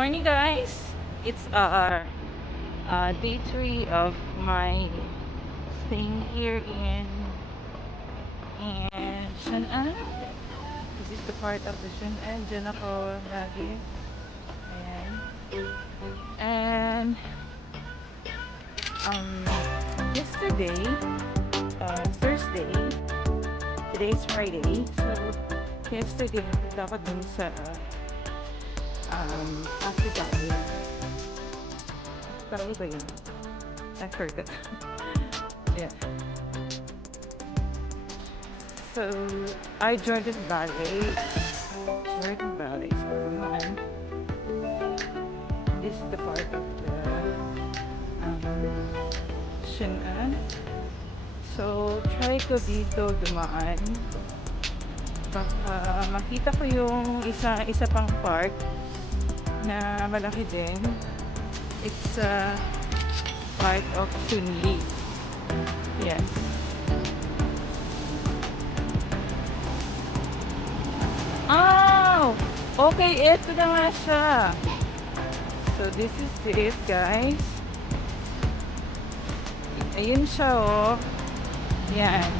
morning, guys. It's day three of my staying here in Shan'an. This is the part of the Shan'an. Diyan ako lagi. Ayan. And um, yesterday, Thursday, today is Friday. So yesterday, punta ako dun sa Abu Dhabi. Tawag ba yun? I forgot. Yeah. So I Jordan Valley. Jordan Valley. So yun. This is the part of the Shan'an. So try ko dito dumaan. Baka makita ko yung isa pang park na malaki din. It's part of Chunli. Yes. Oh! Okay, eto na nga siya. So this is it, guys. Ayun siya, oh. Yan.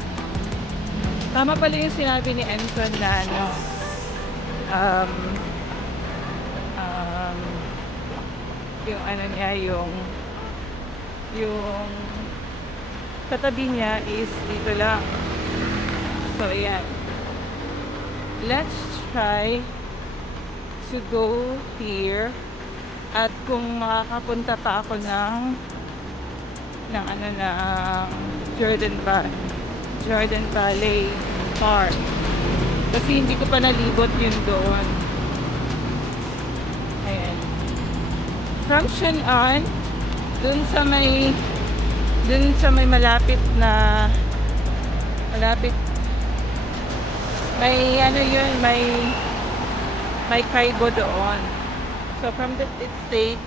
Tama pala yung sinabi ni Anton na um, um, yung ano niya, yung katabi niya is dito lang. So, ayan. Let's try to go here. At kung makakapunta pa ako ng ano na Jordan Valley Park. Kasi hindi ko pa nalibot yun doon. Ayan. From Shan'an, dun sa may malapit, may ano yun, may Kaibo doon. So from the state,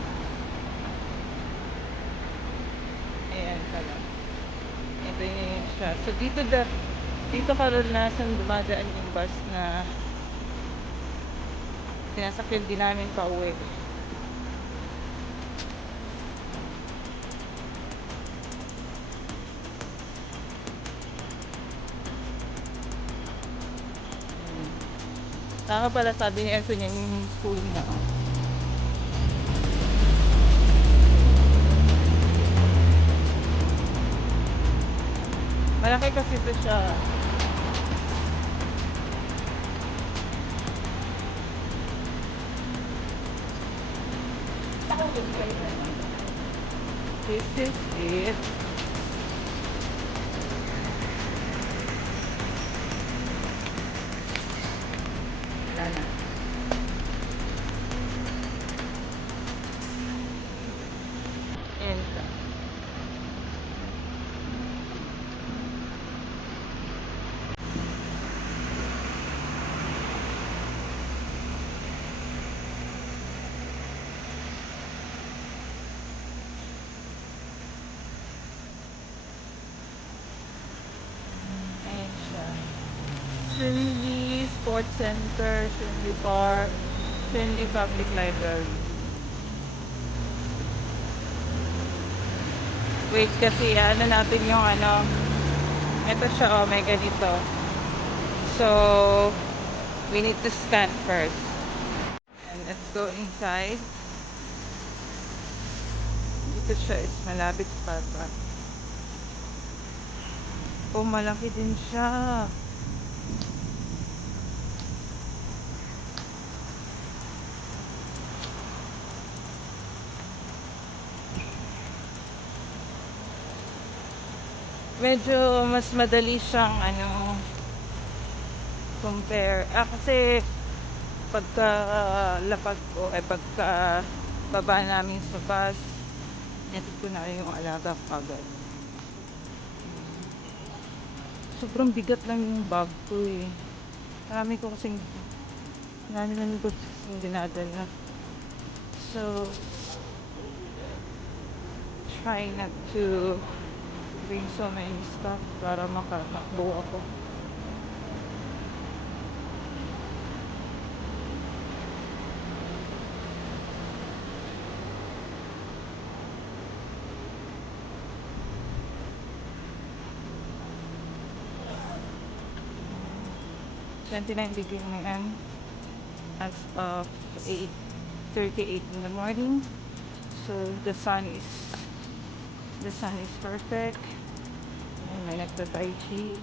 ayan pala. Ito yun siya. So dito karanasan dumadaan yung bus na sinasakyan din namin pa uwi. Tama pala sabi ni Enzo niya yung school niya. Malaki kasi ito siya. This is it. Wala na. Enzo. Ayan siya. Trinity Sports Center, Trinity Park, Trinity Public Library. Wait kasi ano natin yung ano. Ito siya, oh, may ganito. So, we need to scan first. And let's go inside. Dito siya is malapit pa pa. Oh, malaki din siya. Medyo mas madali siyang ano, compare. Kasi pagka lapag ko, pagka baba namin sa bus, yatid ko na yung alaga ko agad. Sobrang bigat lang yung bag ko eh. Marami ko kasing, marami namin ko kasing dinadala. So, try not to bring so many stuff para makatakbo ako. 29 degree ngayon as of 8:38 in the morning. So the sun is perfect. Ayan, may nagta-tai chi.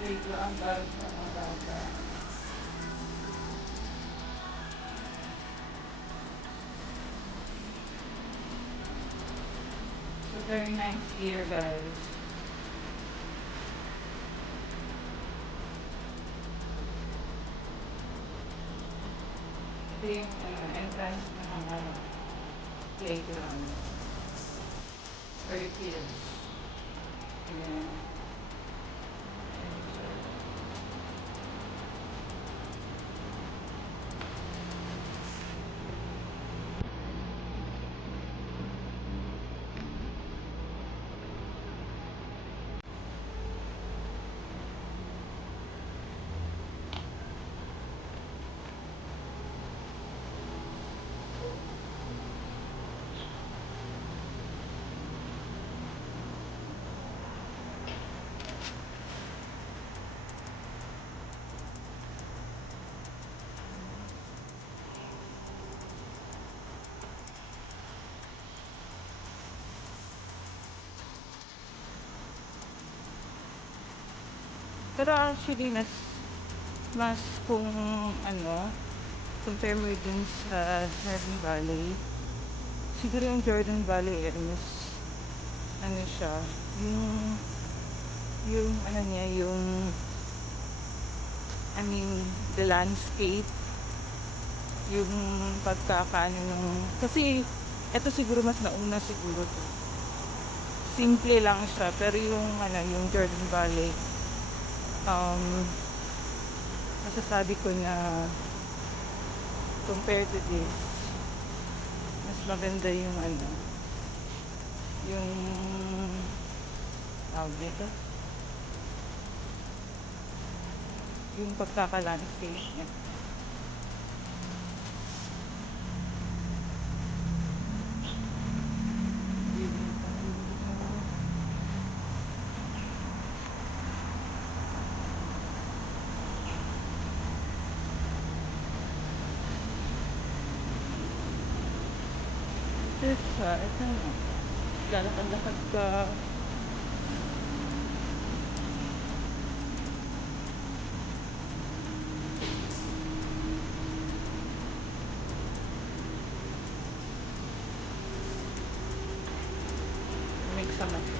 Ligo ang mga bata. So very nice here, guys. Ito yung entrance ng playground or kids. Ayan. Ayan siya. Pero actually, mas kung ano, compare mo dun sa Jordan Valley, siguro yung Jordan Valley ay mas, ano siya, yung ano niya, I mean, the landscape, yung pagkakaano nung, kasi eto siguro mas nauna siguro to. Simple lang siya, pero yung ano, yung Jordan Valley, um, masasabi ko na compared to this, mas maganda yung ano, yung tawag dito, yung pagkaka-landscape niya. Ito siya, ito na. Lalakad-lakad ka. Lamig sa mata.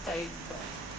Side ba?